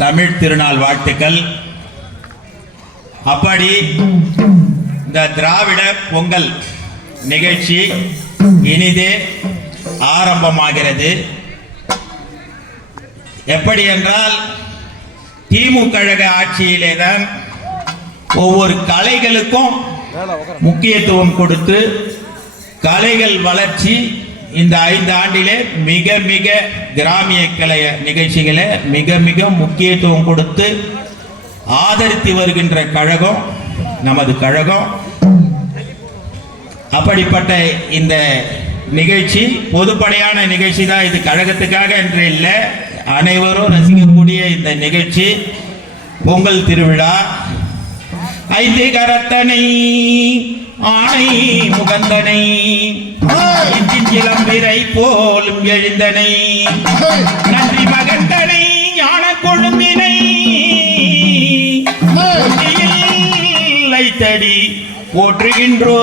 தமிழ் திருநாள் வாழ்த்துக்கள். அப்படி இந்த திராவிட பொங்கல் நிகழ்ச்சி இனிதே ஆரம்பமாகிறது. எப்படி என்றால் திமுக கழக ஆட்சியிலே தான் ஒவ்வொரு கலைகளுக்கும் முக்கியத்துவம் கொடுத்து கலைகள் வளர்ச்சி இந்த 5 ஆண்டிலே மிக மிக கிராமிய கலை நிகழ்ச்சிகளை மிக மிக முக்கியத்துவம் கொடுத்து ஆதரித்து வருகின்ற கழகம் நமது கழகம். அப்படிப்பட்ட இந்த நிகழ்ச்சி பொதுப்படையான நிகழ்ச்சி தான். இது கழகத்துக்காக என்று இல்லை, அனைவரும் ரசிக்கக்கூடிய இந்த நிகழ்ச்சி பொங்கல் திருவிழா. 5 கரத்தனை ஆணை முகந்தனை இளம்பிரை போலும் எழுந்தனை நன்றி மகந்தனை ஞான கொழுந்தினை தடி போற்றுகின்றோ.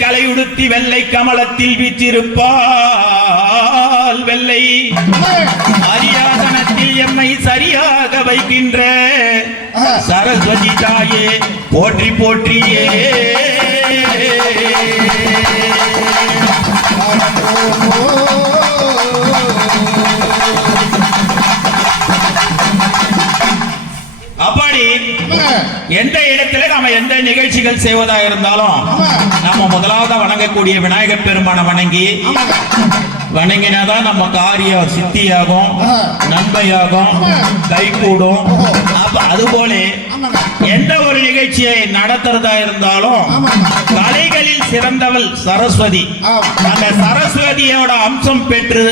கலையுடுத்தி வெள்ளை கமலத்தில் வீற்றிருப்பால் வெள்ளை அரியாசனத்தில் எம்மை சரியாக வைக்கின்ற சரஸ்வதி தாயே போற்றி போற்றியே. அப்படி எந்த இடத்துல நாம எந்த நிகழ்ச்சிகள் செய்வதா இருந்தாலும் நம்ம முதலாவது வணங்கக்கூடிய விநாயகர் பெருமானை வணங்கினாதான் நம்ம காரியம் சித்தியாகும், நன்மையாகும், கைகூடும். அதுபோல எந்த ஒரு நிகழ்ச்சியை நடத்துறதா இருந்தாலும் கலைகளில் சிறந்தவள் சரஸ்வதி. அந்த சரஸ்வதியோட அம்சம் பெற்று